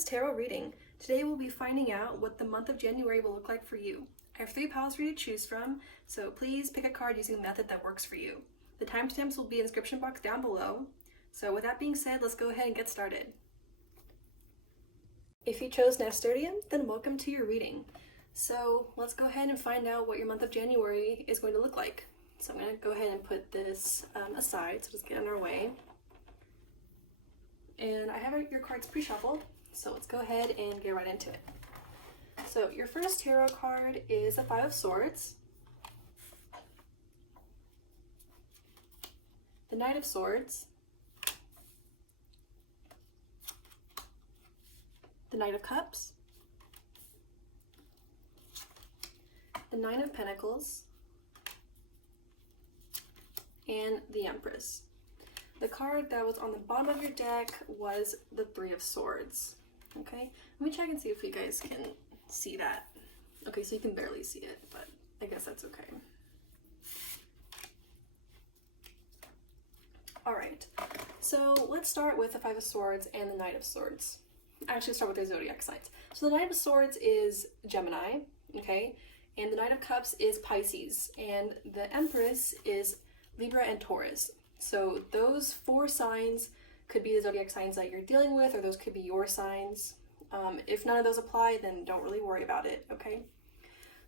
Lisa's tarot reading. Today we'll be finding out what the month of January will look like for you. I have 3 piles for you to choose from, so please pick a card using the method that works for you. The timestamps will be in the description box down below. So with that being said, let's go ahead and get started. If you chose Nasturtium, then welcome to your reading. So let's go ahead and find out what your month of January is going to look like. So I'm going to go ahead and put this aside, so just get on our way. And I have your cards pre-shuffled, so let's go ahead and get right into it. So your first tarot card is a 5 of Swords, the Knight of Swords, the Knight of Cups, the 9 of Pentacles, and the Empress. The card that was on the bottom of your deck was the 3 of Swords. Okay, let me check and see if you guys can see that. Okay, so you can barely see it, but I guess that's okay. Alright, so let's start with the 5 of Swords and the Knight of Swords. Actually, start with their zodiac signs. So the Knight of Swords is Gemini, okay, and the Knight of Cups is Pisces, and the Empress is Libra and Taurus. So those 4 signs could be the zodiac signs that you're dealing with, or those could be your signs. If none of those apply, then don't really worry about it, okay?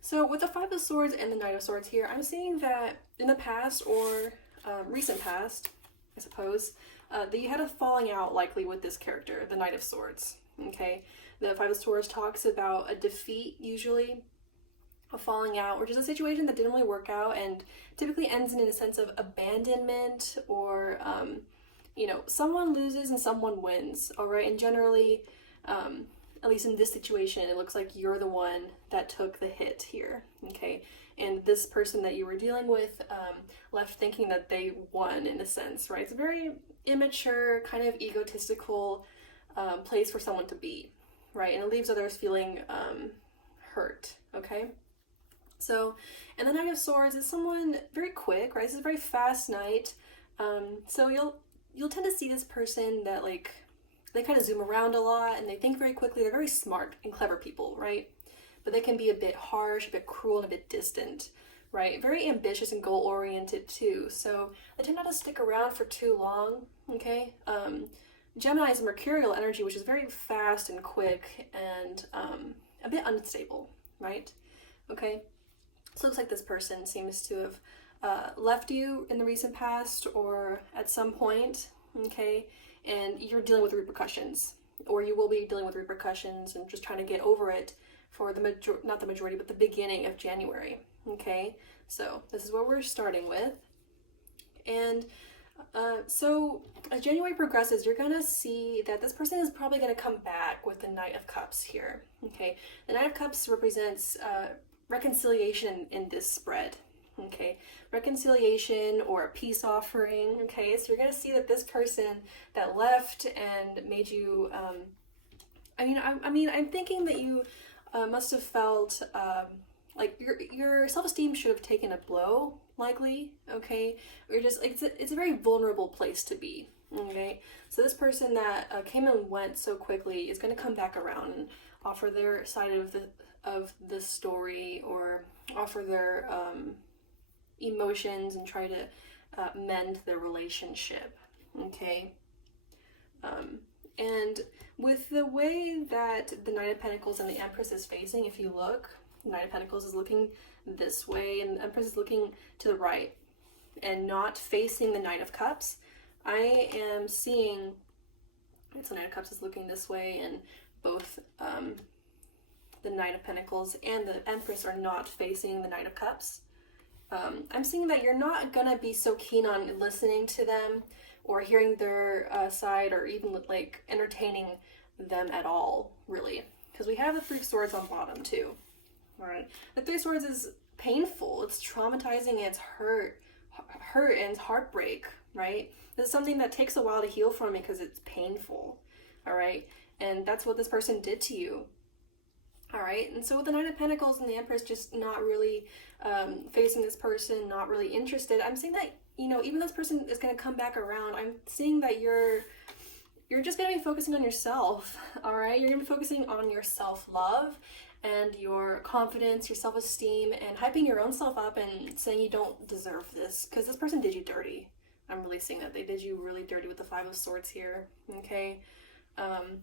So with the 5 of Swords and the Knight of Swords here, I'm seeing that in the past, or recent past, I suppose, that you had a falling out likely with this character, the Knight of Swords, okay? The 5 of Swords talks about a defeat, usually, a falling out, or just a situation that didn't really work out and typically ends in a sense of abandonment, or you know, someone loses and someone wins, all right? And generally, at least in this situation, it looks like you're the one that took the hit here, okay? And this person that you were dealing with left thinking that they won, in a sense, right? It's a very immature, kind of egotistical place for someone to be, right? And it leaves others feeling hurt, okay? So, and the Knight of Swords is someone very quick, right? This is a very fast knight. So you'll tend to see this person that, like, they kind of zoom around a lot and they think very quickly. They're very smart and clever people, right? But they can be a bit harsh, a bit cruel, and a bit distant, right? Very ambitious and goal-oriented too. So they tend not to stick around for too long, okay? Gemini is a mercurial energy, which is very fast and quick and a bit unstable, right? Okay? So it looks like this person seems to have left you in the recent past or at some point, okay, and you're dealing with repercussions, or you will be dealing with repercussions and just trying to get over it for the not the majority, but the beginning of January, okay? So this is what we're starting with. And so as January progresses, you're gonna see that this person is probably gonna come back with the Knight of Cups here, okay? The Knight of Cups represents reconciliation in this spread, okay? Reconciliation or a peace offering, okay? So you're gonna see that this person that left and made you, I'm thinking that you must have felt like your self-esteem should have taken a blow, likely, okay? Or just, like, it's a very vulnerable place to be, okay? So this person that came and went so quickly is gonna come back around and offer their side of the story, or offer their emotions and try to mend their relationship, okay? And with the way that the Knight of Pentacles and the Empress is facing, if you look, the Knight of Pentacles is looking this way and the Empress is looking to the right and not facing the Knight of Cups. I am seeing it's the Knight of Cups is looking this way, and both the Knight of Pentacles and the Empress are not facing the Knight of Cups. I'm seeing that you're not gonna be so keen on listening to them or hearing their side, or even like entertaining them at all, really. Because we have the 3 of Swords on bottom too. All right, the 3 of Swords is painful, it's traumatizing, it's hurt and it's heartbreak, right? This is something that takes a while to heal from because it's painful, all right? And that's what this person did to you. All right, and so with the Knight of Pentacles and the Empress just not really facing this person, not really interested, I'm seeing that, you know, even though this person is going to come back around, I'm seeing that you're you're just going to be focusing on yourself, all right? You're going to be focusing on your self-love and your confidence, your self-esteem, and hyping your own self up and saying you don't deserve this because this person did you dirty. I'm really seeing that they did you really dirty with the Five of Swords here, okay?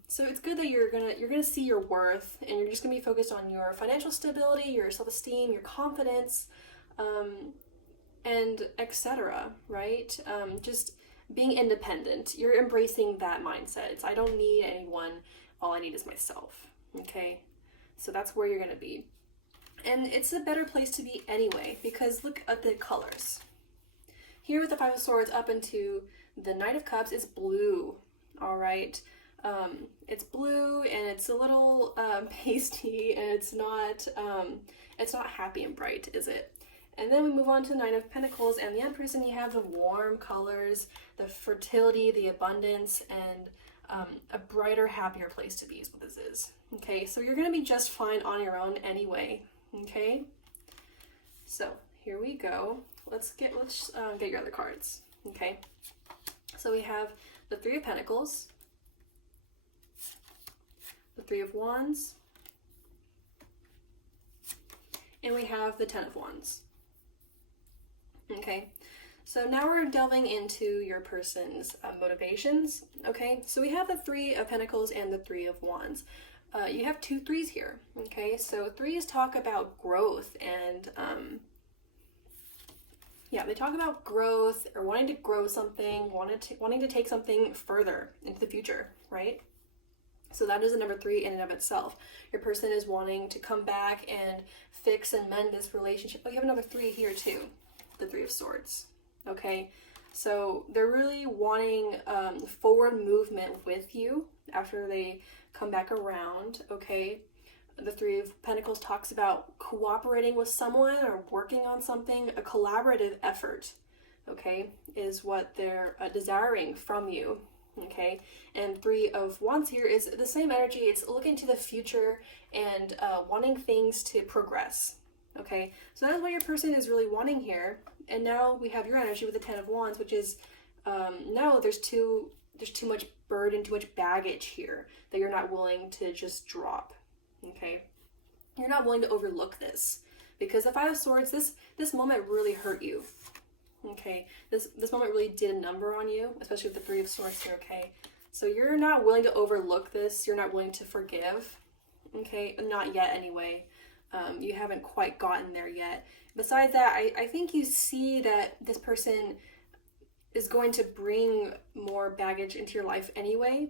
So it's good that you're gonna see your worth, and you're just gonna be focused on your financial stability, your self-esteem, your confidence, and etc. Right? Just being independent. You're embracing that mindset. It's, I don't need anyone. All I need is myself. Okay, so that's where you're gonna be, and it's a better place to be anyway because look at the colors. Here with the Five of Swords up into the Knight of Cups is blue. All right. It's blue and it's a little pasty, and it's not happy and bright, is it? And then we move on to the Nine of Pentacles and the Empress, and you have the warm colors, the fertility, the abundance, and a brighter, happier place to be is what this is. Okay, so you're gonna be just fine on your own anyway. Okay, so here we go. Let's get your other cards. Okay, so we have the Three of Pentacles, the Three of Wands, and we have the Ten of Wands. Okay, so now we're delving into your person's motivations. Okay, so we have the Three of Pentacles and the Three of Wands. You have two threes here. Okay, so threes talk about growth and yeah, they talk about growth or wanting to grow something, wanting to take something further into the future, right? So that is the number three in and of itself. Your person is wanting to come back and fix and mend this relationship. Oh, you have another three here too, the Three of Swords. Okay, so they're really wanting forward movement with you after they come back around. Okay, the Three of Pentacles talks about cooperating with someone or working on something. A collaborative effort, okay, is what they're desiring from you. Okay, and Three of Wands here is the same energy. It's looking to the future and wanting things to progress. Okay, so that's what your person is really wanting here. And now we have your energy with the Ten of Wands, which is no, there's too much burden, too much baggage here that you're not willing to just drop. Okay, you're not willing to overlook this because the Five of Swords, this moment really hurt you. Okay, this moment really did a number on you, especially with the Three of Swords here. Okay, so you're not willing to overlook this. You're not willing to forgive. Okay, not yet anyway. You haven't quite gotten there yet. Besides that, I think you see that this person is going to bring more baggage into your life anyway.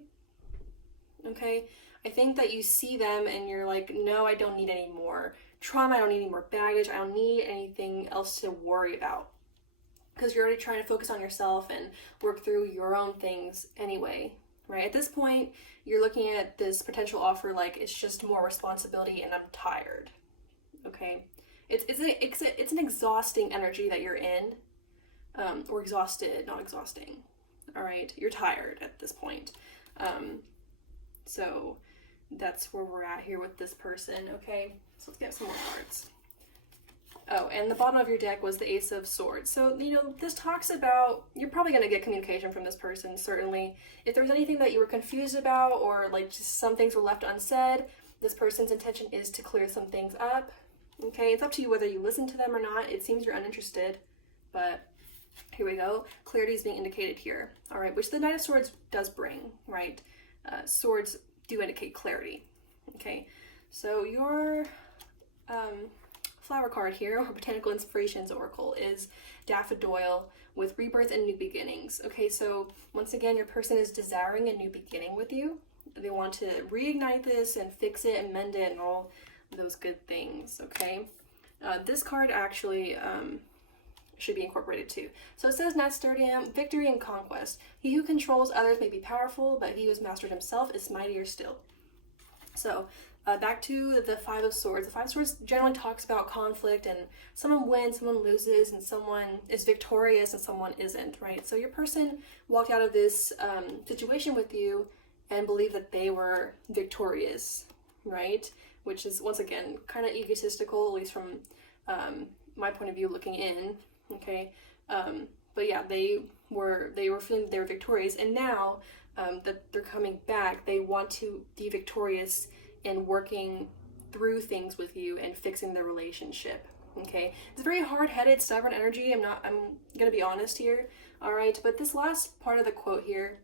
Okay, I think that you see them and you're like, no, I don't need any more trauma. I don't need any more baggage. I don't need anything else to worry about. Because you're already trying to focus on yourself and work through your own things anyway, right? At this point, you're looking at this potential offer like it's just more responsibility and I'm tired, okay? It's an exhausting energy that you're in, or exhausted, not exhausting, all right? You're tired at this point. So that's where we're at here with this person, okay? So let's get some more cards. Oh, and the bottom of your deck was the Ace of Swords. So, you know, this talks about, you're probably going to get communication from this person, certainly. If there's anything that you were confused about or, like, just some things were left unsaid, this person's intention is to clear some things up. Okay, it's up to you whether you listen to them or not. It seems you're uninterested, but here we go. Clarity is being indicated here. All right, which the Knight of Swords does bring, right? Swords do indicate clarity. Okay, so your flower card here, or Botanical Inspirations Oracle, is Daffodil with rebirth and new beginnings. Okay, so once again, your person is desiring a new beginning with you. They want to reignite this and fix it and mend it and all those good things, okay? This card actually should be incorporated too. So it says Nasturtium, victory and conquest. He who controls others may be powerful, but he who has mastered himself is mightier still. So back to the Five of Swords. The Five of Swords generally talks about conflict and someone wins, someone loses, and someone is victorious and someone isn't, right? So your person walked out of this situation with you and believed that they were victorious, right? Which is, once again, kind of egotistical, at least from my point of view looking in, okay? But yeah, they were feeling they were victorious, and now that they're coming back. They want to be victorious in working through things with you and fixing the relationship. Okay, it's very hard-headed, stubborn energy. I'm gonna be honest here. All right, but this last part of the quote here,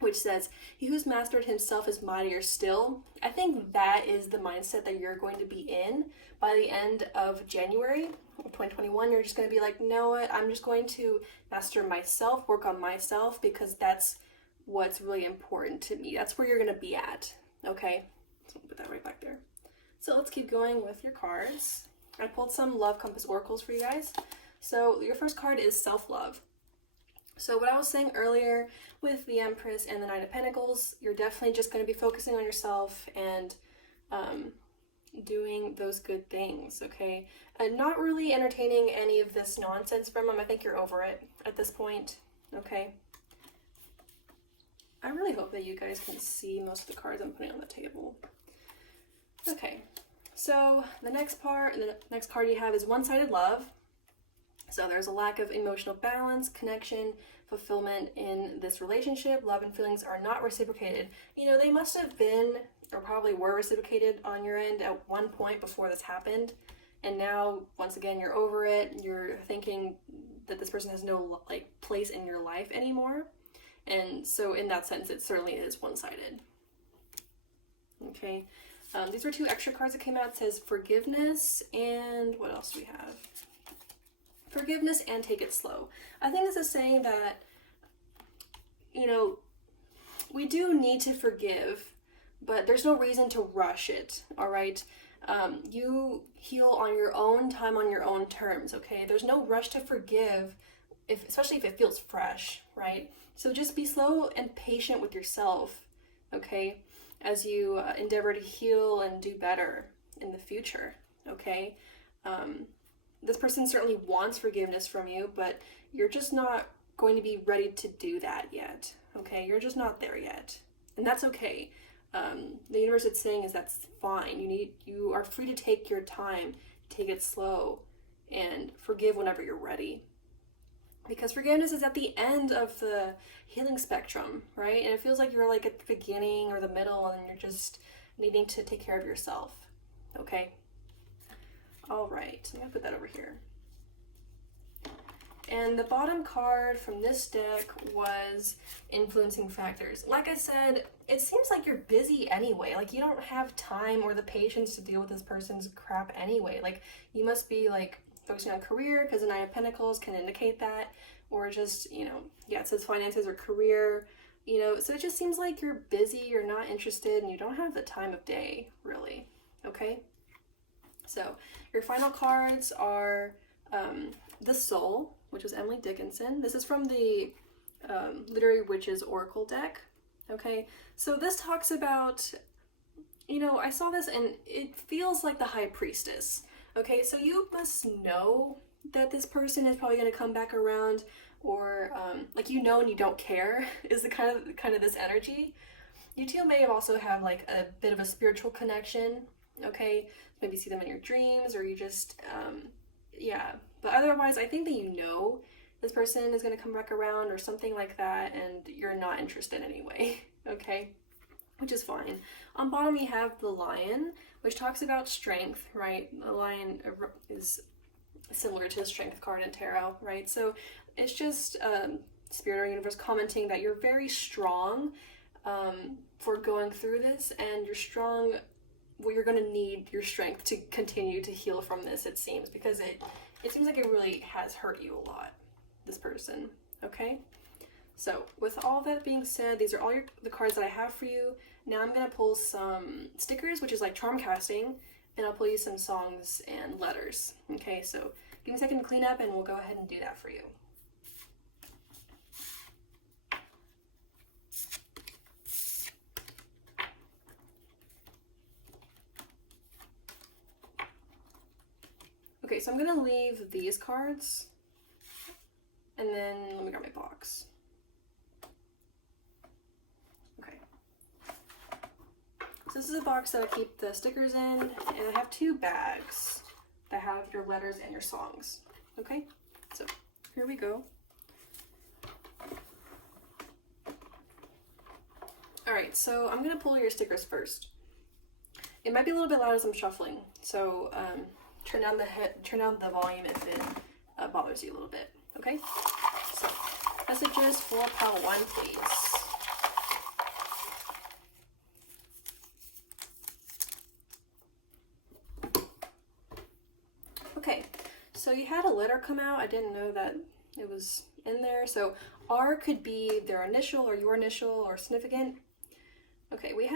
which says, "He who's mastered himself is mightier still." I think that is the mindset that you're going to be in by the end of January of 2021. You're just going to be like, you know what, I'm just going to master myself, work on myself, because that's what's really important to me. That's where you're going to be at, okay? So I'll put that right back there. So let's keep going with your cards. I pulled some Love Compass Oracles for you guys. So your first card is Self-Love. So what I was saying earlier with the Empress and the Knight of Pentacles, you're definitely just going to be focusing on yourself and doing those good things, okay? And not really entertaining any of this nonsense from them. I think you're over it at this point, okay? I really hope that you guys can see most of the cards I'm putting on the table. Okay, so the next card you have is One-Sided Love. So there's a lack of emotional balance, connection, fulfillment in this relationship. Love and feelings are not reciprocated. You know, they must have been, or probably were reciprocated on your end at one point before this happened. And now, once again, you're over it. You're thinking that this person has no place in your life anymore. And so in that sense, it certainly is one-sided. Okay. These were two extra cards that came out. It says Forgiveness, and what else do we have? Forgiveness and Take It Slow. I think this is saying that, you know, we do need to forgive, but there's no reason to rush it, all right? You heal on your own time, on your own terms, okay? There's no rush to forgive, especially if it feels fresh, right? So just be slow and patient with yourself, okay? As you endeavor to heal and do better in the future, okay? This person certainly wants forgiveness from you, but you're just not going to be ready to do that yet, okay? You're just not there yet, and that's okay. The universe is saying is that's fine. You are free to take your time, take it slow, and forgive whenever you're ready. Because forgiveness is at the end of the healing spectrum, right? And it feels like you're like at the beginning or the middle, and you're just needing to take care of yourself, okay? All right, I'm gonna put that over here. And the bottom card from this deck was Influencing Factors. Like I said, it seems like you're busy anyway. Like you don't have time or the patience to deal with this person's crap anyway. Like you must be like focusing on career, because the Nine of Pentacles can indicate that, or just, you know, yeah, it says finances or career, you know, so it just seems like you're busy, you're not interested, and you don't have the time of day, really, okay? So your final cards are The Soul, which is Emily Dickinson. This is from the Literary Witches Oracle deck, okay? So this talks about, you know, I saw this and it feels like the High Priestess, okay? So you must know that this person is probably going to come back around, or like, you know, and you don't care is the kind of this energy. You two may also have like a bit of a spiritual connection, okay? Maybe see them in your dreams, or you just, yeah. But otherwise, I think that you know this person is going to come back around or something like that, and you're not interested anyway, okay? Which is fine. On bottom, you have the Lion, which talks about strength, right? The Lion is similar to the Strength card in Tarot, right? So it's just Spirit or Universe commenting that you're very strong for going through this, and you're strong. Well, you're going to need your strength to continue to heal from this, it seems, because it seems like it really has hurt you a lot, this person, okay? So with all that being said, these are all the cards that I have for you. Now I'm going to pull some stickers, which is like charm casting, and I'll pull you some songs and letters, okay? So give me a second to clean up, and we'll go ahead and do that for you. Okay, so I'm gonna leave these cards, and then let me grab my box. Okay. So this is a box that I keep the stickers in, and I have two bags that have your letters and your songs. Okay, so here we go. right, so I'm gonna pull your stickers first. It might be a little bit loud as I'm shuffling, so turn down the volume if it bothers you a little bit. Okay. So messages for pile 1, please. Okay, so you had a letter come out. I didn't know that it was in there. So R could be their initial or your initial or significant. Okay, we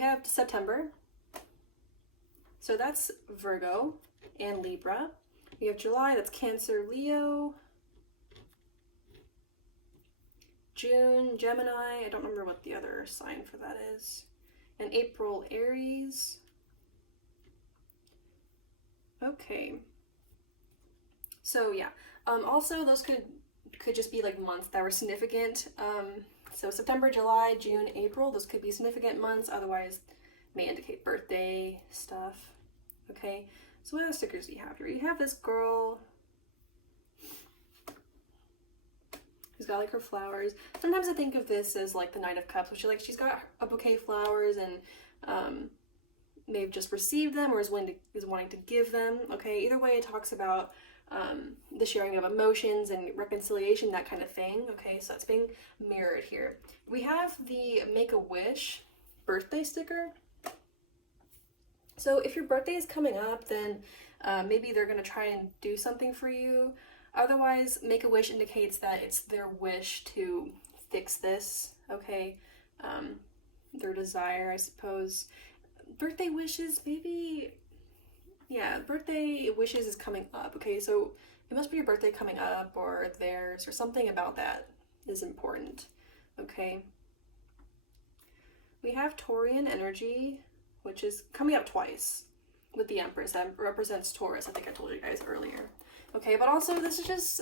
have September. So that's Virgo and Libra. We have July, that's Cancer, Leo. June, Gemini. I don't remember what the other sign for that is. And April, Aries. Okay. So yeah, also those could just be like months that were significant. So September, July, June, April, those could be significant months, otherwise may indicate birthday stuff. Okay, so what other stickers do you have here? You have this girl who's got like her flowers. Sometimes I think of this as like the Knight of Cups, which she's got a bouquet of flowers and may have just received them or is wanting to give them. Okay, either way, it talks about the sharing of emotions and reconciliation, that kind of thing. Okay, so that's being mirrored here. We have the Make-A-Wish birthday sticker. So if your birthday is coming up, then maybe they're going to try and do something for you. Otherwise, Make-A-Wish indicates that it's their wish to fix this, okay? Their desire, I suppose. Birthday wishes, maybe... Yeah, birthday wishes is coming up, okay? So it must be your birthday coming up or theirs or something about that is important, okay? We have Taurian energy, which is coming up twice with the Empress. That represents Taurus, I think I told you guys earlier. Okay, but also this is just,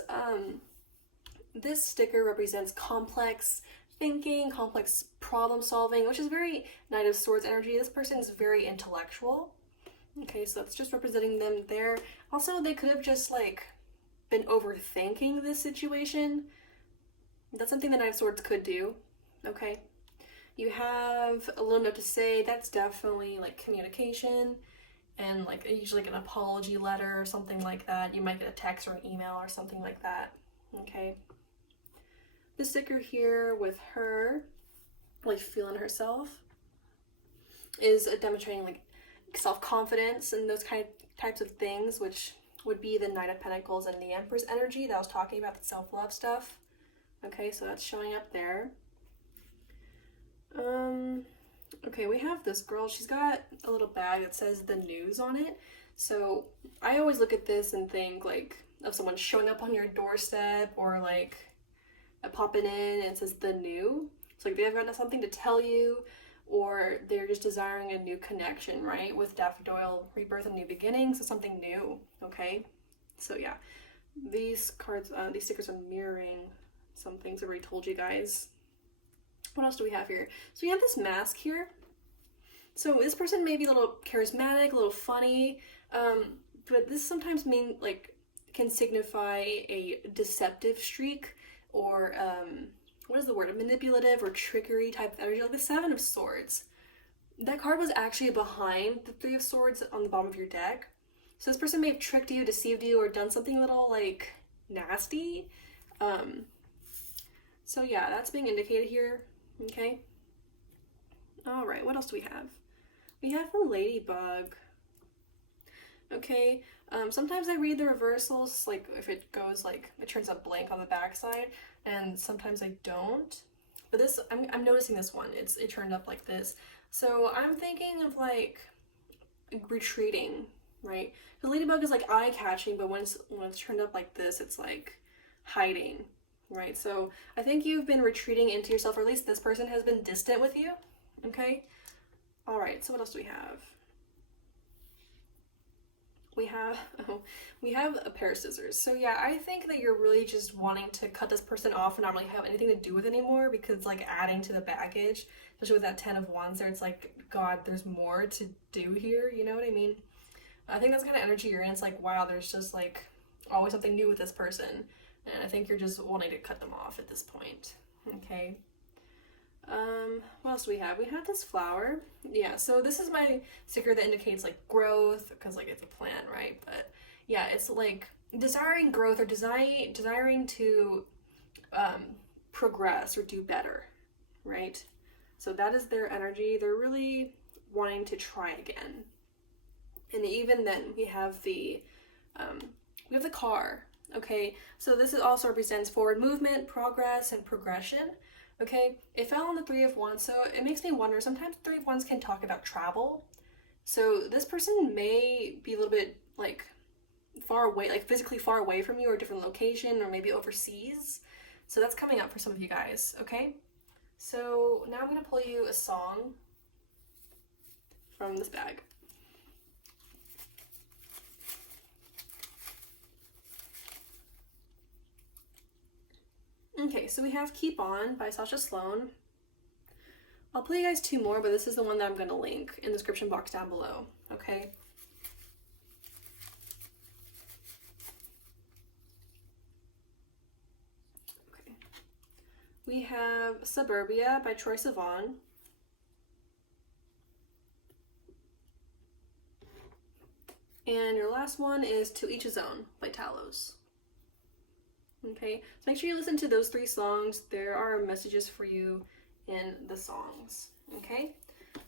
this sticker represents complex thinking, complex problem solving, which is very Knight of Swords energy. This person is very intellectual. Okay, so that's just representing them there. Also, they could have just like been overthinking this situation. That's something the Knight of Swords could do. Okay. You have a little note to say. That's definitely like communication and like usually like an apology letter or something like that. You might get a text or an email or something like that. Okay. The sticker here with her, like feeling herself, is demonstrating like self-confidence and those types of things, which would be the Knight of Pentacles and the Empress energy that I was talking about, the self-love stuff. Okay, so that's showing up there. Okay, we have this girl. She's got a little bag that says the news on it. So I always look at this and think like of someone showing up on your doorstep or like popping in and it says the new. So like they've got something to tell you, or they're just desiring a new connection, right? With Daffodil, rebirth and new beginnings, so something new, okay? So yeah, these cards, these stickers are mirroring some things I already told you guys. What else do we have here? So we have this mask here. So this person may be a little charismatic, a little funny, but this sometimes can signify a deceptive streak or what is the word? A manipulative or trickery type of energy, like the Seven of Swords. That card was actually behind the Three of Swords on the bottom of your deck. So this person may have tricked you, deceived you, or done something a little like nasty. So yeah, that's being indicated here. Okay. All right, what else do we have? We have the Ladybug. Okay, sometimes I read the reversals, like if it goes like, it turns up blank on the backside, and sometimes I don't. But this, I'm noticing this one, it turned up like this. So I'm thinking of like retreating, right? The Ladybug is like eye-catching, but when it's turned up like this, it's like hiding, right? So I think you've been retreating into yourself, or at least this person has been distant with you, okay? All right, so what else do we have? We have a pair of scissors. So yeah, I think that you're really just wanting to cut this person off and not really have anything to do with anymore, because it's like adding to the baggage, especially with that 10 of Wands there. It's like, God, there's more to do here, you know what I mean? I think that's kind of energy you're in. It's like, wow, there's just like always something new with this person, and I think you're just wanting to cut them off at this point. Okay. What else do we have? We have this flower. Yeah, so this is my sticker that indicates like growth, because like it's a plant, right? But yeah, it's like desiring growth or desiring to progress or do better, right? So that is their energy. They're really wanting to try again. And even then, we have the car. Okay, so this also represents forward movement, progress, and progression. Okay, it fell on the Three of Wands, so it makes me wonder, sometimes Three of Wands can talk about travel. So this person may be a little bit like far away, like physically far away from you, or a different location, or maybe overseas. So that's coming up for some of you guys, okay? So now I'm gonna pull you a song from this bag. Okay, so we have Keep On by Sasha Sloan. I'll play you guys two more, but this is the one that I'm going to link in the description box down below, okay? Okay. We have Suburbia by Troye Sivan. And your last one is To Each His Own by Talos. Okay, so make sure you listen to those three songs. There are messages for you in the songs. Okay,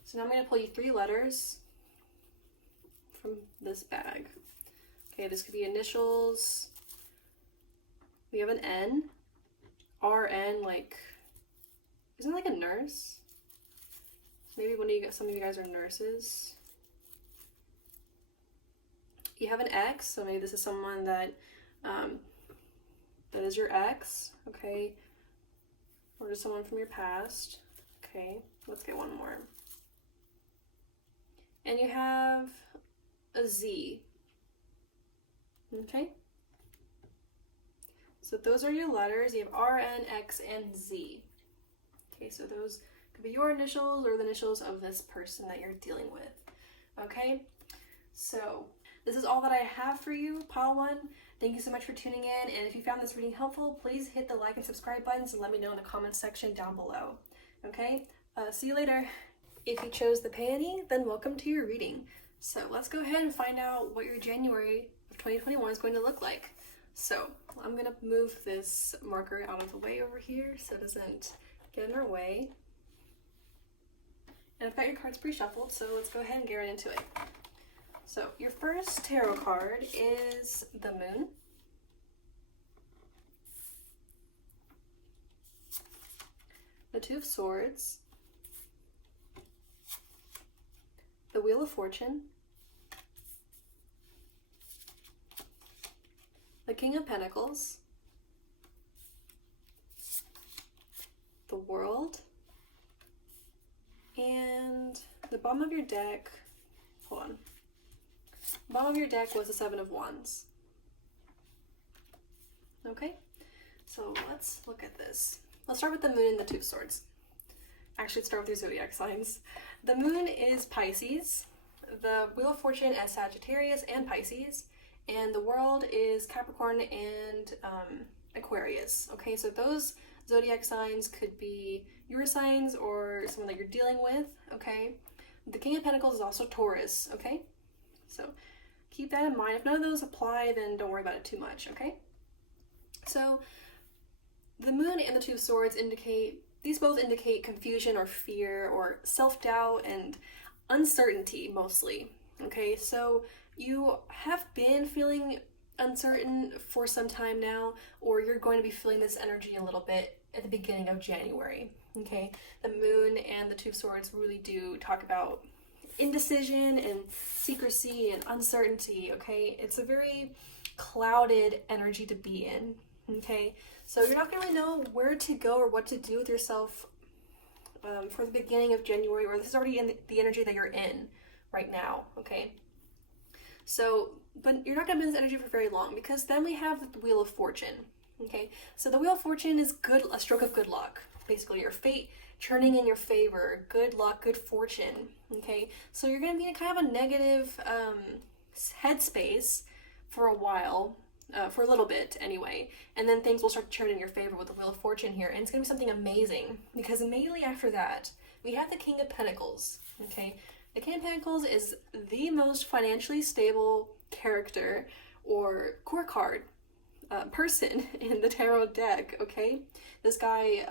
so now I'm going to pull you three letters from this bag. Okay, this could be initials. We have an N, RN, like, isn't it like a nurse? Maybe some of you guys are nurses. You have an X, so maybe this is someone that that is your ex, okay? Or just someone from your past. Okay, let's get one more. And you have a Z. Okay? So those are your letters. You have R, N, X, and Z. Okay, so those could be your initials or the initials of this person that you're dealing with. Okay? So this is all that I have for you, Pile 1. Thank you so much for tuning in, and if you found this reading helpful, please hit the like and subscribe buttons and let me know in the comments section down below. Okay? See you later. If you chose the Peony, then welcome to your reading. So let's go ahead and find out what your January of 2021 is going to look like. So I'm going to move this marker out of the way over here so it doesn't get in our way. And I've got your cards pre-shuffled, so let's go ahead and get right into it. So your first tarot card is the Moon. The Two of Swords. The Wheel of Fortune. The King of Pentacles. The World. And the bottom of your deck, hold on. The bottom of your deck was the Seven of Wands. Okay, so let's look at this. Let's start with the Moon and the Two of Swords. Actually, let's start with your zodiac signs. The Moon is Pisces, the Wheel of Fortune as Sagittarius and Pisces, and the World is Capricorn and Aquarius. Okay, so those zodiac signs could be your signs or someone that you're dealing with. Okay, the King of Pentacles is also Taurus. Okay, so keep that in mind. If none of those apply, then don't worry about it too much. Okay, so the Moon and the Two of Swords both indicate confusion or fear or self-doubt and uncertainty mostly. Okay, so you have been feeling uncertain for some time now, or you're going to be feeling this energy a little bit at the beginning of January. Okay, the Moon and the Two of Swords really do talk about indecision and secrecy and uncertainty. Okay, it's a very clouded energy to be in. Okay, so you're not going to really know where to go or what to do with yourself for the beginning of January, or this is already in the energy that you're in right now. Okay, so but you're not going to be in this energy for very long, because then we have the Wheel of Fortune. Okay, so the Wheel of Fortune is a stroke of good luck. Basically, your fate turning in your favor, good luck, good fortune. Okay, so you're going to be in kind of a negative headspace for a while. for a little bit anyway, and then things will start to turn in your favor with the Wheel of Fortune here, and it's going to be something amazing, because immediately after that, we have the King of Pentacles, okay? The King of Pentacles is the most financially stable character or core card person in the tarot deck, okay? This guy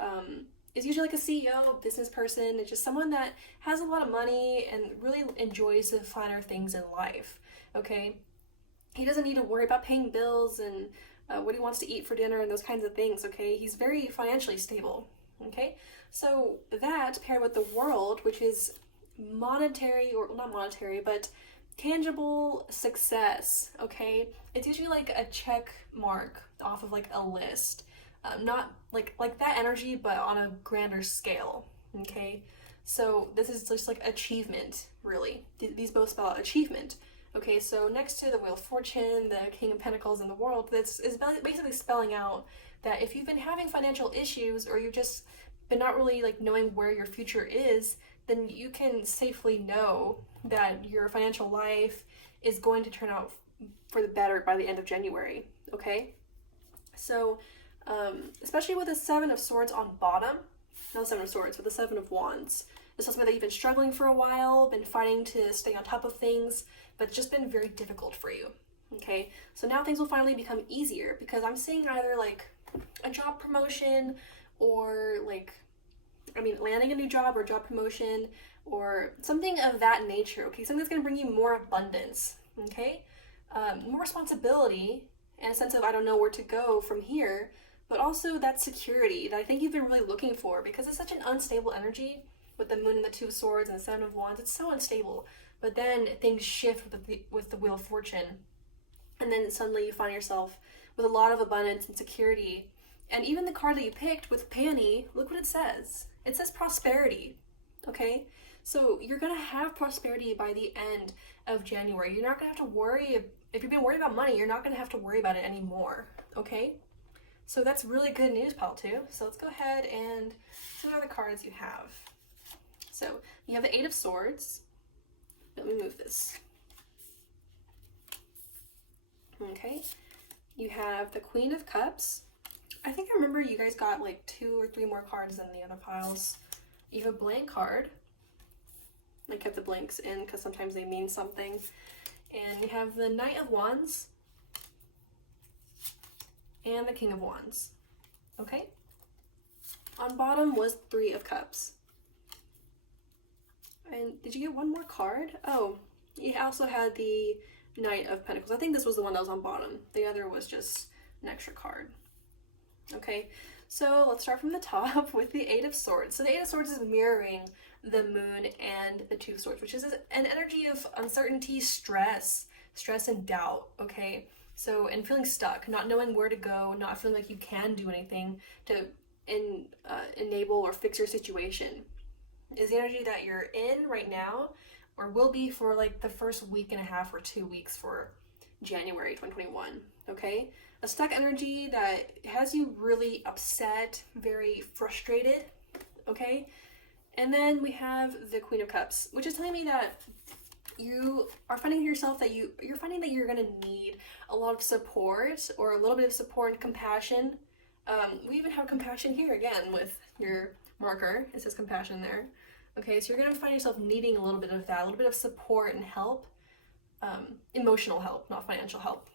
is usually like a CEO, business person. It's just someone that has a lot of money and really enjoys the finer things in life, okay? He doesn't need to worry about paying bills and what he wants to eat for dinner and those kinds of things, okay? He's very financially stable, okay? So that paired with the World, which is monetary, or not monetary, but tangible success, okay? It's usually like a check mark off of like a list. Not like that energy, but on a grander scale, okay? So this is just like achievement, really. These both spell out achievement. Okay, so next to the Wheel of Fortune, the King of Pentacles, and the World, this is basically spelling out that if you've been having financial issues, or you've just been not really like knowing where your future is, then you can safely know that your financial life is going to turn out for the better by the end of January, okay? So, especially with the Seven of Swords on bottom, not the Seven of Swords, but the Seven of Wands. This is something that you've been struggling for a while, been fighting to stay on top of things, but it's just been very difficult for you, okay? So now things will finally become easier, because I'm seeing either like a job promotion, or like, landing a new job or job promotion, or something of that nature, okay? Something that's going to bring you more abundance, okay? More responsibility, and a sense of I don't know where to go from here, but also that security that I think you've been really looking for, because it's such an unstable energy with the Moon and the Two of Swords and the Seven of Wands. It's so unstable. But then things shift with the Wheel of Fortune, and then suddenly you find yourself with a lot of abundance and security. And even the card that you picked with Peony, look what it says. It says prosperity, okay? So you're gonna have prosperity by the end of January. You're not gonna have to worry, if you've been worried about money, you're not gonna have to worry about it anymore, okay? So that's really good news, pal, too. So let's go ahead and see what other cards you have. So you have the Eight of Swords. Let me move this. Okay. You have the Queen of Cups. I think I remember you guys got like 2 or 3 more cards than the other piles. You have a blank card. I kept the blanks in because sometimes they mean something. And you have the Knight of Wands and the King of Wands. Okay? On bottom was 3 of Cups. And did you get one more card? Oh, you also had the Knight of Pentacles. I think this was the one that was on bottom. The other was just an extra card. Okay, so let's start from the top with the Eight of Swords. So the Eight of Swords is mirroring the Moon and the Two of Swords, which is an energy of uncertainty, stress and doubt, okay? So, and feeling stuck, not knowing where to go, not feeling like you can do anything to enable or fix your situation. Is the energy that you're in right now, or will be for like the first week and a half or 2 weeks for January 2021, okay? A stuck energy that has you really upset, very frustrated, okay? And then we have the Queen of Cups, which is telling me that you are finding yourself that you're finding that you're gonna need a lot of support, or a little bit of support and compassion. We even have compassion here again with your marker. It says compassion there. Okay, so you're gonna find yourself needing a little bit of that, a little bit of support and help, emotional help, not financial help,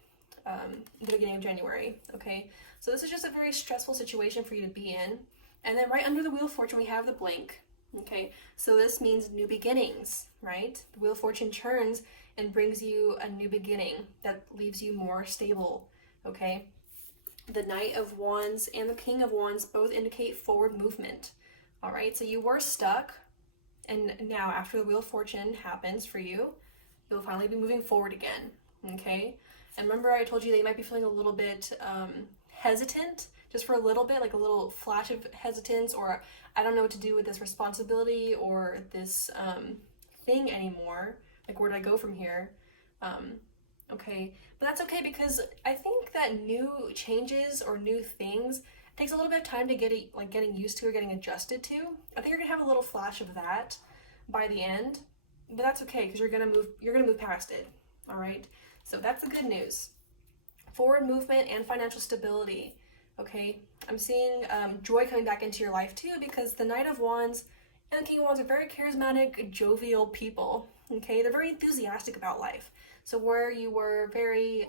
in the beginning of January, okay? So this is just a very stressful situation for you to be in. And then right under the Wheel of Fortune, we have the blank, okay? So this means new beginnings, right? The Wheel of Fortune turns and brings you a new beginning that leaves you more stable, okay? The Knight of Wands and the King of Wands both indicate forward movement, all right? So you were stuck, and now after the Wheel of Fortune happens for you, you'll finally be moving forward again, okay? And remember I told you that you might be feeling a little bit hesitant, just for a little bit, like a little flash of hesitance, or I don't know what to do with this responsibility or this thing anymore. Like, where do I go from here? Okay, but that's okay, because I think that new changes or new things takes a little bit of time to getting used to or getting adjusted to. I think you're gonna have a little flash of that by the end, but that's okay, because you're gonna move past it. All right, so that's the good news. forward movement and financial stability. Okay, I'm seeing joy coming back into your life too, because the Knight of Wands and the King of Wands are very charismatic, jovial people. Okay, they're very enthusiastic about life. So where you were very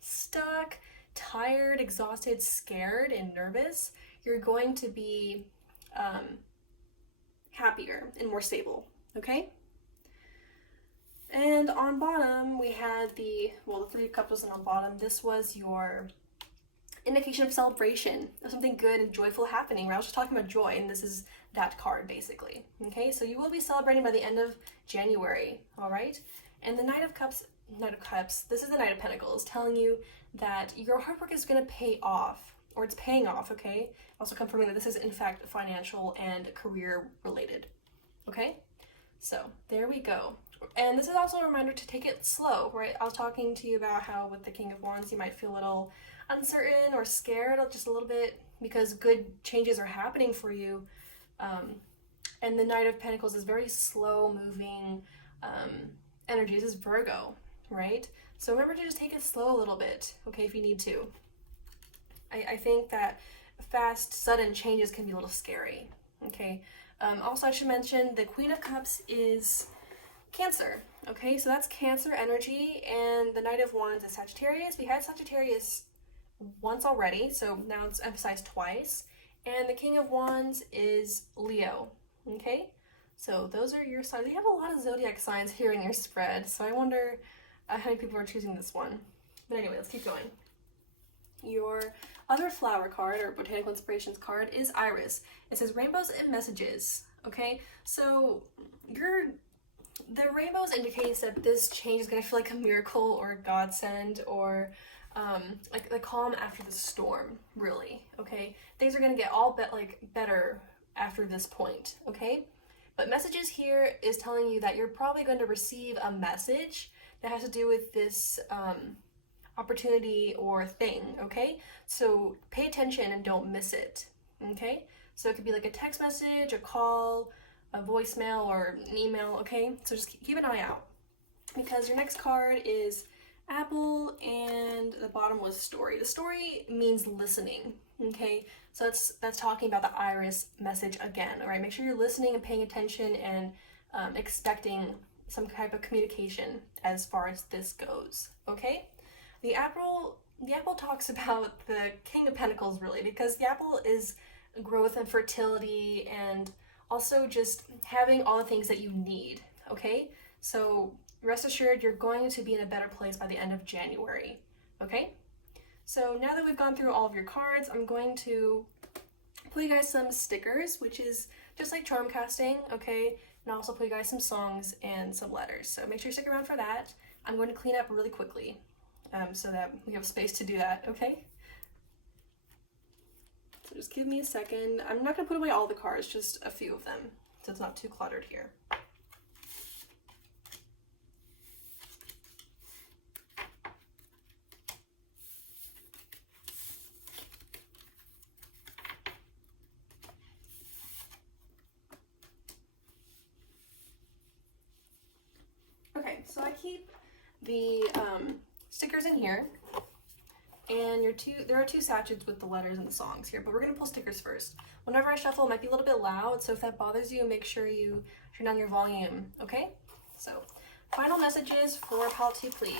stuck, tired, exhausted, scared, and nervous, you're going to be happier and more stable. Okay. And on bottom, we had the Three of Cups wasn't on bottom. This was your indication of celebration, of something good and joyful happening. Right? I was just talking about joy, and this is that card, basically. Okay, so you will be celebrating by the end of January, all right? And the Knight of Cups, this is the Knight of Pentacles, telling you that your hard work is going to pay off, or it's paying off, okay? Also confirming that this is, in fact, financial and career related, okay? So, there we go. And this is also a reminder to take it slow, right? I was talking to you about how with the King of Wands, you might feel a little uncertain or scared just a little bit because good changes are happening for you. And the Knight of Pentacles is very slow moving energy. This is Virgo, right? So remember to just take it slow a little bit, okay, if you need to. I think that fast, sudden changes can be a little scary, okay? Also, I should mention the Queen of Cups is Cancer, okay? So that's Cancer energy, and the Knight of Wands is Sagittarius. We had Sagittarius once already, so now it's emphasized twice. And the King of Wands is Leo, okay? So those are your signs. We have a lot of zodiac signs here in your spread, so I wonder how many people are choosing this one. But anyway, let's keep going. Your other flower card, or Botanical Inspirations card, is Iris. It says Rainbows and Messages, okay? So the rainbows indicates that this change is going to feel like a miracle or a godsend, or like the calm after the storm, really, okay? Things are going to get all better after this point, okay? But Messages here is telling you that you're probably going to receive a message that has to do with this opportunity or thing, okay? So pay attention and don't miss it, okay? So it could be like a text message, a call, a voicemail, or an email, okay? So just keep an eye out, because your next card is Apple, and the bottom was Story. The Story means listening, okay? So that's talking about the Iris message again, all right? Make sure you're listening and paying attention and expecting some type of communication as far as this goes, okay? The apple talks about the King of Pentacles, really, because the apple is growth and fertility and also just having all the things that you need, okay? So rest assured, you're going to be in a better place by the end of January, okay? So now that we've gone through all of your cards, I'm going to pull you guys some stickers, which is just like charm casting, okay? And I'll also pull you guys some songs and some letters. So make sure you stick around for that. I'm going to clean up really quickly so that we have space to do that, okay? So just give me a second. I'm not going to put away all the cards, just a few of them, so it's not too cluttered here. Okay, so I keep the stickers in here, and there are two sachets with the letters and the songs here, but we're going to pull stickers first. Whenever I shuffle, it might be a little bit loud, so if that bothers you, make sure you turn down your volume, okay? So, final messages for Pile 2, please.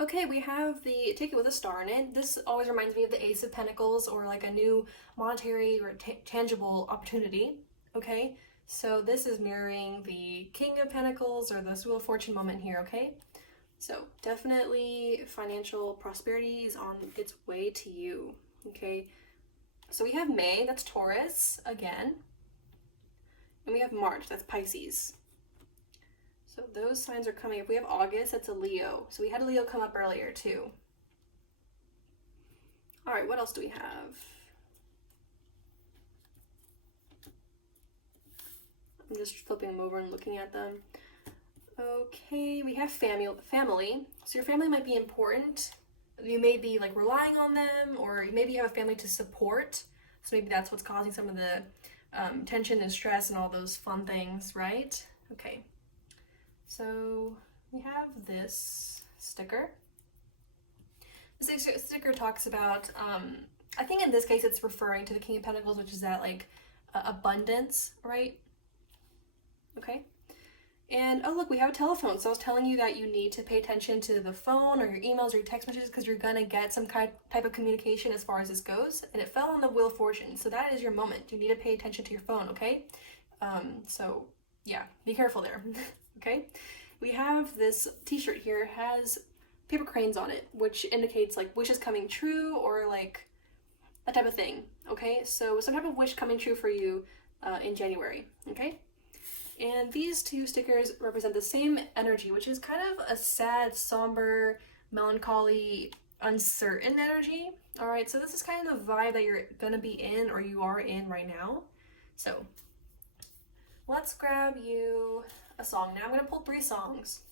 Okay, we have the Take It With a Star in it. This always reminds me of the Ace of Pentacles, or like a new monetary or tangible opportunity, okay? So this is mirroring the King of Pentacles, or the Wheel of Fortune moment here, okay? So definitely financial prosperity is on its way to you, okay? So we have May, that's Taurus, again. And we have March, that's Pisces. So those signs are coming up. We have August, that's a Leo. So we had a Leo come up earlier too. All right, what else do we have? I'm just flipping them over and looking at them. Okay, we have family. So your family might be important. You may be like relying on them, or maybe you have a family to support. So maybe that's what's causing some of the tension and stress and all those fun things, right? Okay, so we have this sticker. This sticker talks about, I think in this case it's referring to the King of Pentacles, which is that like abundance, right? Okay. And oh look, we have a telephone. So I was telling you that you need to pay attention to the phone or your emails or your text messages because you're gonna get some type of communication as far as this goes. And it fell on the Wheel of Fortune. So that is your moment. You need to pay attention to your phone, okay? So yeah, be careful there, okay? We have this t-shirt here, it has paper cranes on it, which indicates like wishes coming true or like that type of thing, okay? So some type of wish coming true for you in January, okay? And these two stickers represent the same energy, which is kind of a sad, somber, melancholy, uncertain energy. All right, so this is kind of the vibe that you're gonna be in or you are in right now. So let's grab you a song. Now I'm gonna pull 3 songs,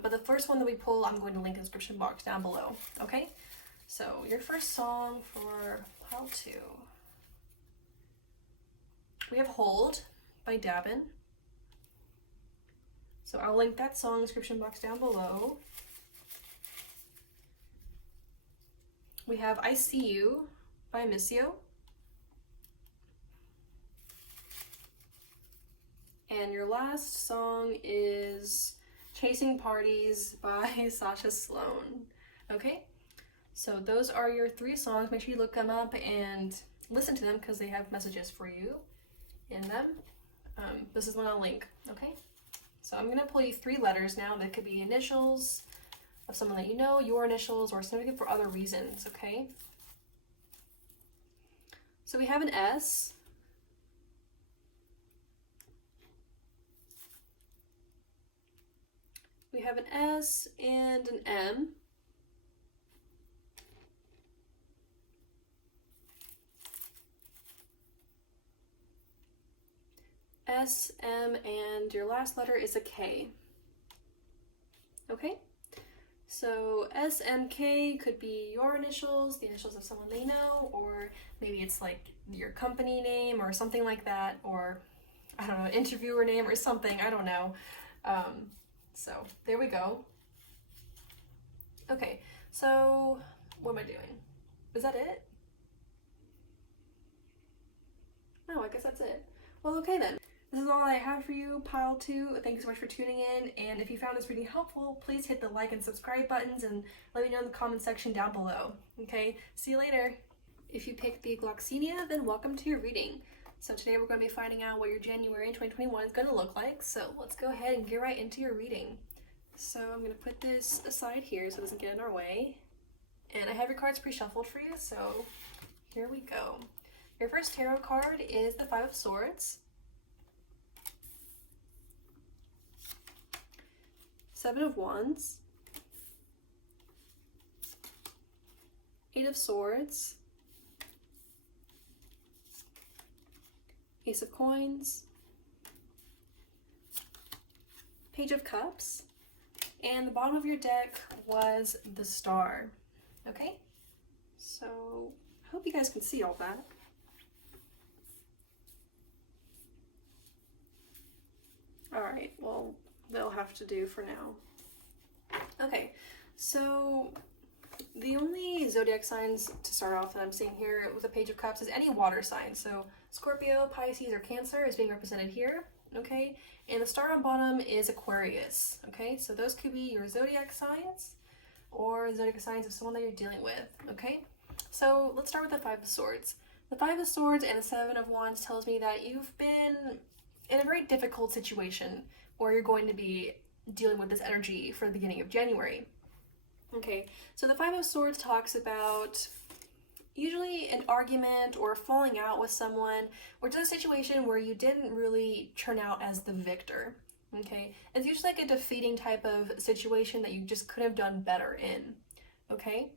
but the first one that we pull, I'm going to link in the description box down below, okay? So your first song for pile 2. We have Hold by Dabin. So I'll link that song in the description box down below. We have I See You by Missio. And your last song is Chasing Parties by Sasha Sloan. Okay, so those are your 3 songs. Make sure you look them up and listen to them because they have messages for you in them. This is one I'll link, okay? So I'm gonna pull you 3 letters now. That could be initials of someone that you know, your initials, or significant for other reasons, okay? So we have an S. We have an S and an M. S, M, and your last letter is a K. Okay? So S, M, K could be your initials, the initials of someone they know, or maybe it's like your company name or something like that, or I don't know, interviewer name or something, I don't know. So there we go. Okay, so what am I doing? Is that it? No, I guess that's it. Well, okay then. This is all I have for you, pile 2. Thank you so much for tuning in, and if you found this reading helpful, please hit the like and subscribe buttons and let me know in the comment section down below. Okay, see you later. If you picked the Gloxinia, then welcome to your reading. So today we're going to be finding out what your January 2021 is going to look like, so let's go ahead and get right into your reading. So I'm going to put this aside here so it doesn't get in our way. And I have your cards pre-shuffled for you, so here we go. Your first tarot card is the 5 of Swords. 7 of Wands, 8 of Swords, Ace of Coins, Page of Cups, and the bottom of your deck was the Star. Okay, so I hope you guys can see all that. Alright, well, they'll have to do for now. Okay, so the only zodiac signs to start off that I'm seeing here with the Page of Cups is any water sign. So Scorpio, Pisces, or Cancer is being represented here, okay? And the star on bottom is Aquarius, okay? So those could be your zodiac signs or zodiac signs of someone that you're dealing with, okay? So let's start with the 5 of Swords. The 5 of Swords and the 7 of Wands tells me that you've been in a very difficult situation where you're going to be dealing with this energy for the beginning of January. Okay, so the 5 of Swords talks about usually an argument or falling out with someone, or just a situation where you didn't really turn out as the victor. Okay, it's usually like a defeating type of situation that you just could have done better in. Okay,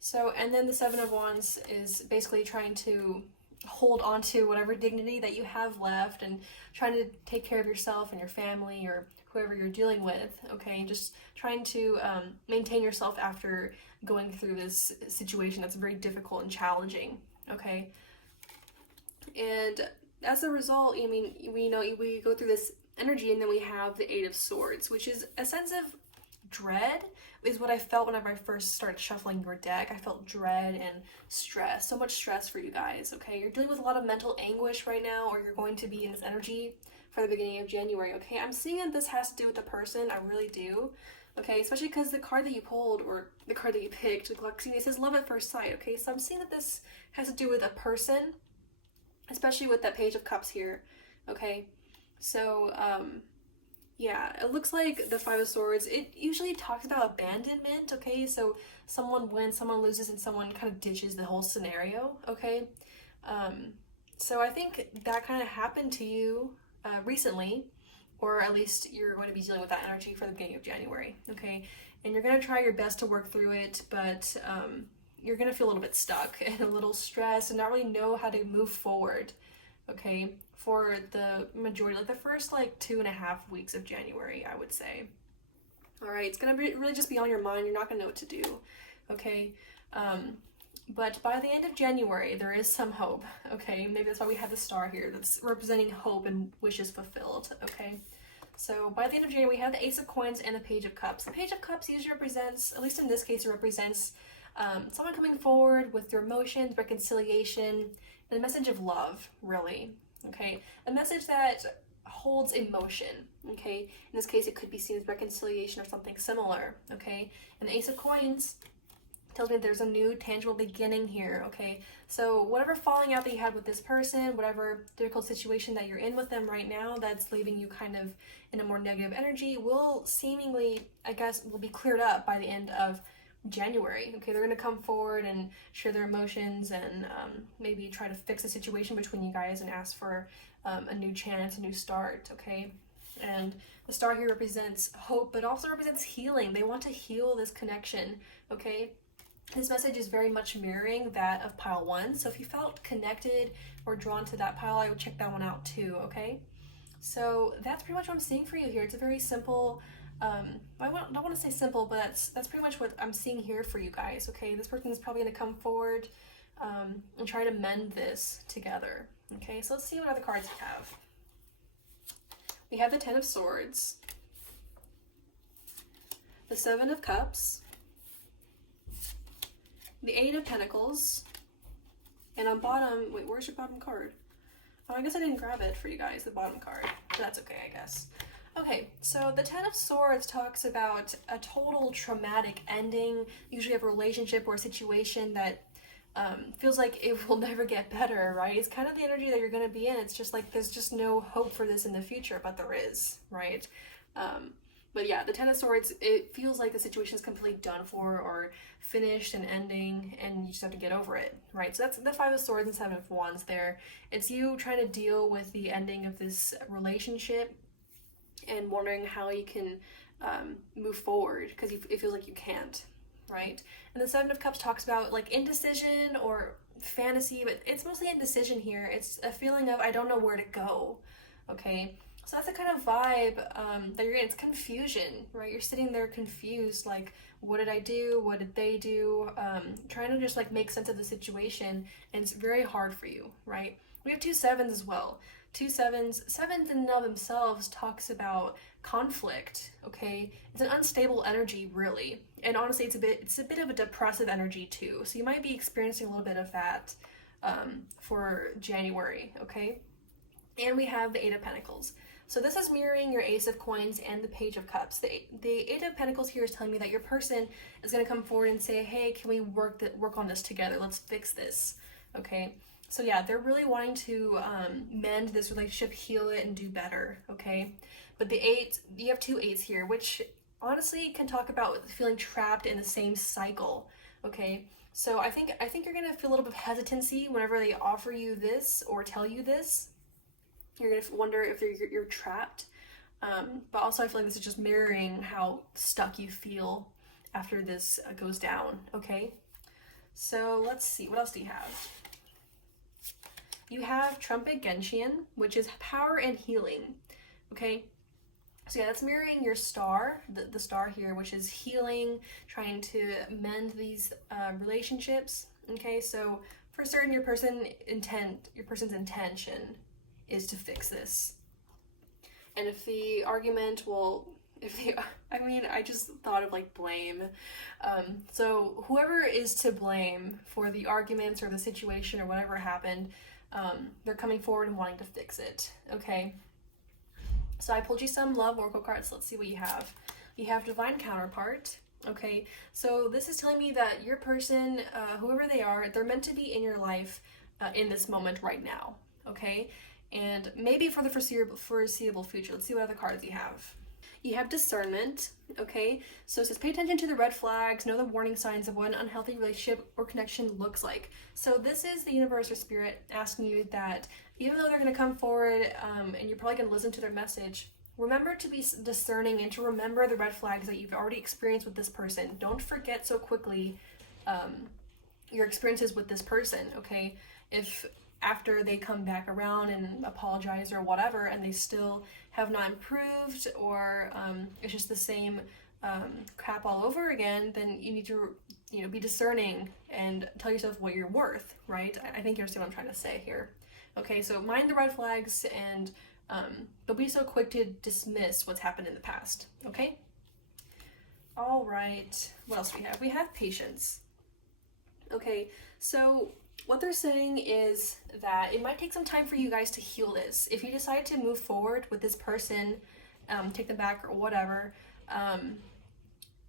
so and then the 7 of Wands is basically trying to hold on to whatever dignity that you have left and trying to take care of yourself and your family or whoever you're dealing with, okay? Just trying to maintain yourself after going through this situation that's very difficult and challenging, okay? And as a result, I mean, we go through this energy, and then we have the Eight of Swords, which is a sense of dread, is what I felt whenever I first started shuffling your deck. I felt dread and stress, so much stress for you guys, okay? You're dealing with a lot of mental anguish right now, or you're going to be in this energy for the beginning of January, okay? I'm seeing that this has to do with the person, I really do, okay? Especially because the card that you pulled, or the card that you picked, the Gloxinia, says love at first sight, okay? So I'm seeing that this has to do with a person, especially with that Page of Cups here, okay? So, yeah, it looks like the Five of Swords, it usually talks about abandonment, okay? So someone wins, someone loses, and someone kind of ditches the whole scenario, okay? So I think that kind of happened to you recently, or at least you're going to be dealing with that energy for the beginning of January, okay? And you're going to try your best to work through it, but you're going to feel a little bit stuck and a little stressed and not really know how to move forward, okay? For the majority, like the first like 2.5 weeks of January, I would say. All right, it's gonna really just be on your mind. You're not gonna know what to do, okay? But by the end of January, there is some hope, okay? Maybe that's why we have the star here that's representing hope and wishes fulfilled, okay? So by the end of January, we have the Ace of Coins and the Page of Cups. The Page of Cups usually represents, at least in this case, it represents someone coming forward with their emotions, reconciliation, and a message of love, really. Okay, a message that holds emotion, okay? In this case, it could be seen as reconciliation or something similar, okay? And the Ace of Coins tells me there's a new tangible beginning here, okay? So whatever falling out that you had with this person, whatever difficult situation that you're in with them right now that's leaving you kind of in a more negative energy will seemingly, I guess, will be cleared up by the end of January, okay? They're going to come forward and share their emotions and maybe try to fix the situation between you guys and ask for a new chance, a new start, okay? And the star here represents hope, but also represents healing. They want to heal this connection, okay? This message is very much mirroring that of pile 1, so if you felt connected or drawn to that pile, I would check that one out too, okay? So that's pretty much what I'm seeing for you here. It's a very simple, I don't want to say simple, but that's pretty much what I'm seeing here for you guys, okay? This person is probably going to come forward and try to mend this together, okay? So let's see what other cards we have. We have the Ten of Swords, the Seven of Cups, the Eight of Pentacles, and on bottom, wait, where's your bottom card? Oh, I guess I didn't grab it for you guys, the bottom card, but that's okay, I guess. Okay, so the Ten of Swords talks about a total traumatic ending, usually of a relationship or a situation that feels like it will never get better, right? It's kind of the energy that you're going to be in. It's just like there's just no hope for this in the future, but there is, right? But yeah, the Ten of Swords, it feels like the situation is completely done for or finished and ending, and you just have to get over it, right? So that's the Five of Swords and Seven of Wands there. It's you trying to deal with the ending of this relationship and wondering how you can move forward because it feels like you can't, right? And the Seven of Cups talks about like indecision or fantasy, but it's mostly indecision here. It's a feeling of I don't know where to go, okay? So that's the kind of vibe that you're in. It's confusion, right? You're sitting there confused, like, what did I do? What did they do? Trying to just like make sense of the situation, and it's very hard for you, right? We have two sevens as well. Two sevens in and of themselves talks about conflict, okay? It's an unstable energy, really. And honestly, it's a bit of a depressive energy too. So you might be experiencing a little bit of that for January, okay? And we have the Eight of Pentacles. So this is mirroring your Ace of Coins and the Page of Cups. The Eight of Pentacles here is telling me that your person is going to come forward and say, hey, can we work on this together? Let's fix this, okay? So yeah, they're really wanting to mend this relationship, heal it, and do better, okay? But the eight, you have two eights here, which honestly can talk about feeling trapped in the same cycle, okay? So I think you're going to feel a little bit of hesitancy whenever they offer you this or tell you this. You're going to wonder if you're trapped. But also I feel like this is just mirroring how stuck you feel after this goes down, okay? So let's see, what else do you have? You have Trumpet Gentian, which is power and healing, okay? So yeah, that's mirroring your star, the star here, which is healing, trying to mend these relationships, okay? So for certain, your person's intention is to fix this. And if the argument will, I just thought of like blame. So whoever is to blame for the arguments or the situation or whatever happened, they're coming forward and wanting to fix it, okay? So I pulled you some love oracle cards. Let's see what you have. You have divine counterpart, okay? So this is telling me that your person, whoever they are, they're meant to be in your life in this moment right now, okay? And maybe for the foreseeable future. Let's see what other cards you have. You have discernment, okay? So it says, pay attention to the red flags, know the warning signs of what an unhealthy relationship or connection looks like. So this is the universe or spirit asking you that even though they're going to come forward and you're probably going to listen to their message, remember to be discerning and to remember the red flags that you've already experienced with this person. Don't forget so quickly your experiences with this person, okay? If after they come back around and apologize or whatever and they still have not improved, or it's just the same crap all over again, then you need to be discerning and tell yourself what you're worth, right? I think you understand what I'm trying to say here. Okay, so mind the red flags and don't be so quick to dismiss what's happened in the past, okay? All right, what else do we have? We have patience. Okay, so what they're saying is that it might take some time for you guys to heal this. If you decide to move forward with this person, take them back or whatever,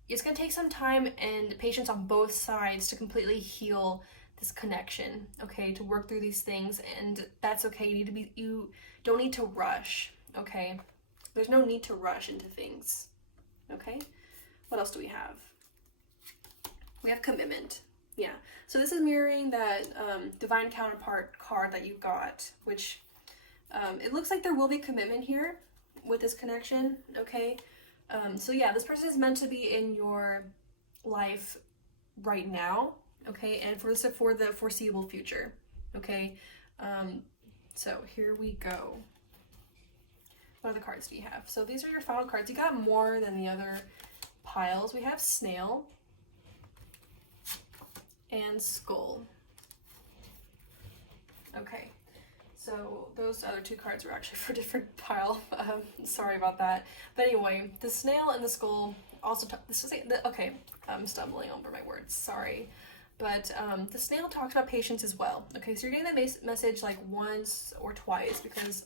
it's going to take some time and patience on both sides to completely heal this connection, okay, to work through these things, and that's okay. You don't need to rush, okay? There's no need to rush into things, okay? What else do we have? We have commitment. Yeah, so this is mirroring that divine counterpart card that you got, which it looks like there will be commitment here with this connection, okay? So yeah, this person is meant to be in your life right now, okay, and for the foreseeable future, okay? So here we go. What other cards do you have? So these are your final cards. You got more than the other piles. We have snail and skull. Okay, so those other two cards were actually for a different pile. Sorry about that. But anyway, the snail and the skull also okay, I'm stumbling over my words, sorry. But the snail talks about patience as well. Okay, so you're getting that message like once or twice, because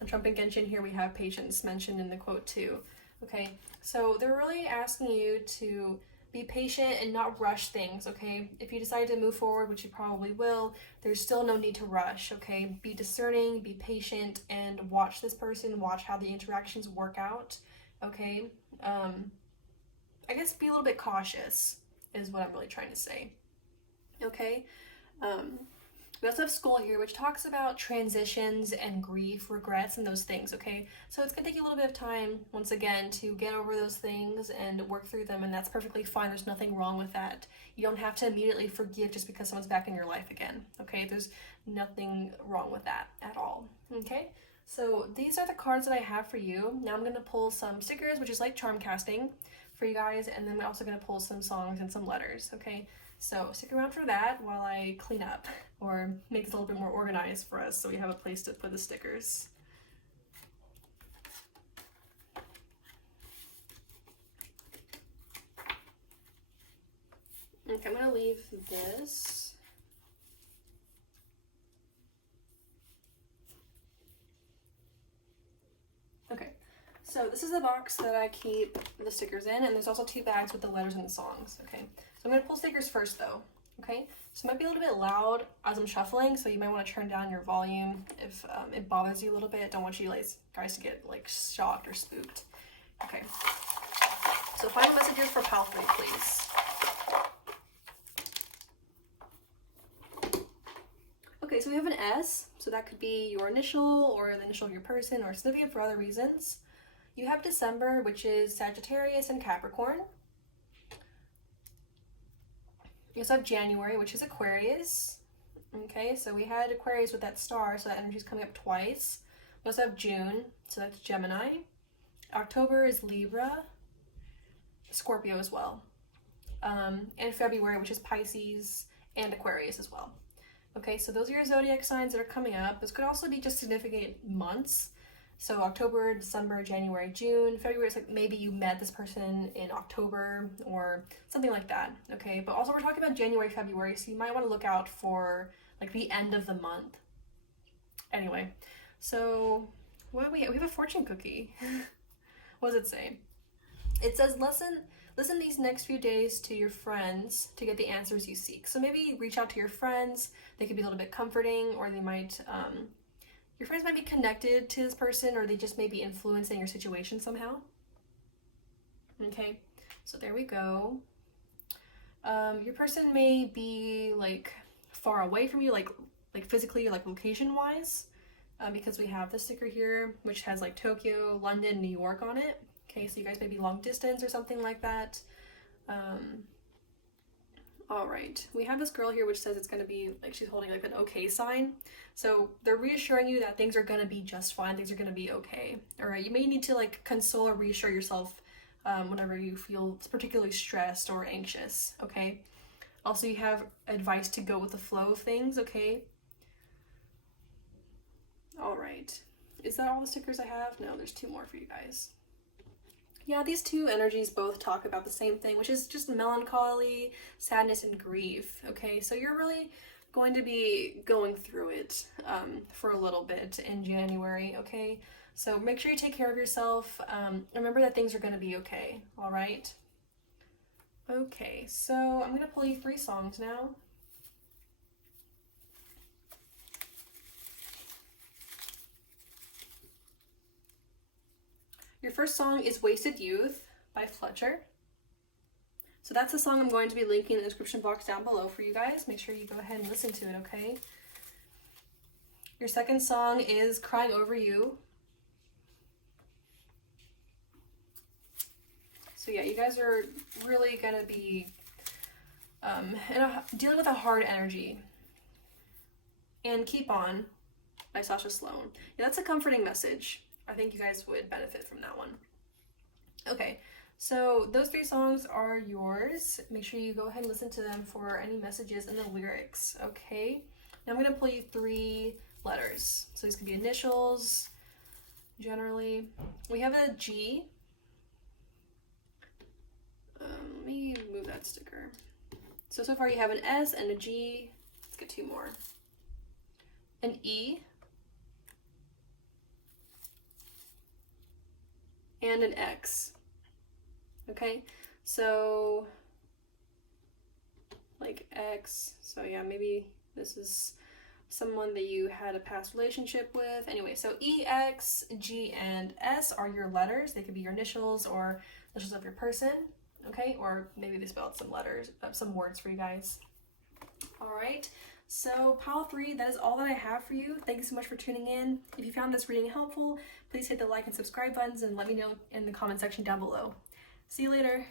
in Trump and Genshin here we have patience mentioned in the quote too. Okay, so they're really asking you to be patient and not rush things, okay? If you decide to move forward, which you probably will, there's still no need to rush, okay? Be discerning, be patient, and watch this person, watch how the interactions work out, okay? I guess be a little bit cautious is what I'm really trying to say, okay? We also have skull here, which talks about transitions and grief, regrets, and those things, okay? So it's gonna take you a little bit of time, once again, to get over those things and work through them, and that's perfectly fine. There's nothing wrong with that. You don't have to immediately forgive just because someone's back in your life again, okay? There's nothing wrong with that at all, okay? So these are the cards that I have for you. Now I'm gonna pull some stickers, which is like charm casting for you guys, and then I'm also gonna pull some songs and some letters, okay? So stick around for that while I clean up or make it a little bit more organized for us so we have a place to put the stickers. Okay, I'm gonna leave this. Okay, so this is the box that I keep the stickers in, and there's also 2 bags with the letters and the songs, okay? So I'm going to pull stickers first though, okay? So it might be a little bit loud as I'm shuffling, so you might want to turn down your volume if it bothers you a little bit. Don't want you guys to get like shocked or spooked. Okay, so final messages for pile 3, please. Okay, so we have an S, so that could be your initial or the initial of your person or significant for other reasons. You have December, which is Sagittarius and Capricorn. You also have January, which is Aquarius. Okay, so we had Aquarius with that star, so that energy is coming up twice. We also have June, so that's Gemini. October is Libra, Scorpio as well. And February, which is Pisces and Aquarius as well. Okay, so those are your zodiac signs that are coming up. This could also be just significant months. So October, December, January, June, February, it's like maybe you met this person in October or something like that, okay? But also we're talking about January, February, so you might want to look out for like the end of the month. Anyway, so what do we have? We have a fortune cookie. What does it say? It says, listen these next few days to your friends to get the answers you seek. So maybe reach out to your friends. They could be a little bit comforting, or they might, your friends might be connected to this person, or they just may be influencing your situation somehow. Okay, so there we go. Your person may be like far away from you, like physically, or like location wise, because we have this sticker here, which has like Tokyo, London, New York on it. Okay, so you guys may be long distance or something like that. All right, we have this girl here which says it's going to be like she's holding like an okay sign. So they're reassuring you that things are going to be just fine, things are going to be okay. All right, you may need to like console or reassure yourself whenever you feel particularly stressed or anxious, okay? Also, you have advice to go with the flow of things, okay? All right, is that all the stickers I have? No, there's 2 more for you guys. Yeah, these 2 energies both talk about the same thing, which is just melancholy, sadness, and grief, okay? So you're really going to be going through it for a little bit in January, okay? So make sure you take care of yourself. Remember that things are going to be okay, all right? Okay, so I'm going to pull you 3 songs now. Your first song is Wasted Youth by Fletcher. So that's the song I'm going to be linking in the description box down below for you guys. Make sure you go ahead and listen to it, okay? Your second song is Crying Over You. So yeah, you guys are really gonna be dealing with a hard energy. And Keep On by Sasha Sloan. Yeah, that's a comforting message. I think you guys would benefit from that one. Okay, so those 3 songs are yours. Make sure you go ahead and listen to them for any messages in the lyrics, okay? Now I'm going to pull you 3 letters. So these could be initials, generally. We have a G. Let me move that sticker. So far you have an S and a G. Let's get 2 more. An E. And an X. Okay, so like X, so yeah, maybe this is someone that you had a past relationship with. Anyway, so E, X, G, and S are your letters. They could be your initials or initials of your person, okay? Or maybe they spelled some letters, some words for you guys. All right, so pile 3, that is all that I have for you. Thank you so much for tuning in. If you found this reading helpful, please hit the like and subscribe buttons and let me know in the comment section down below. See you later.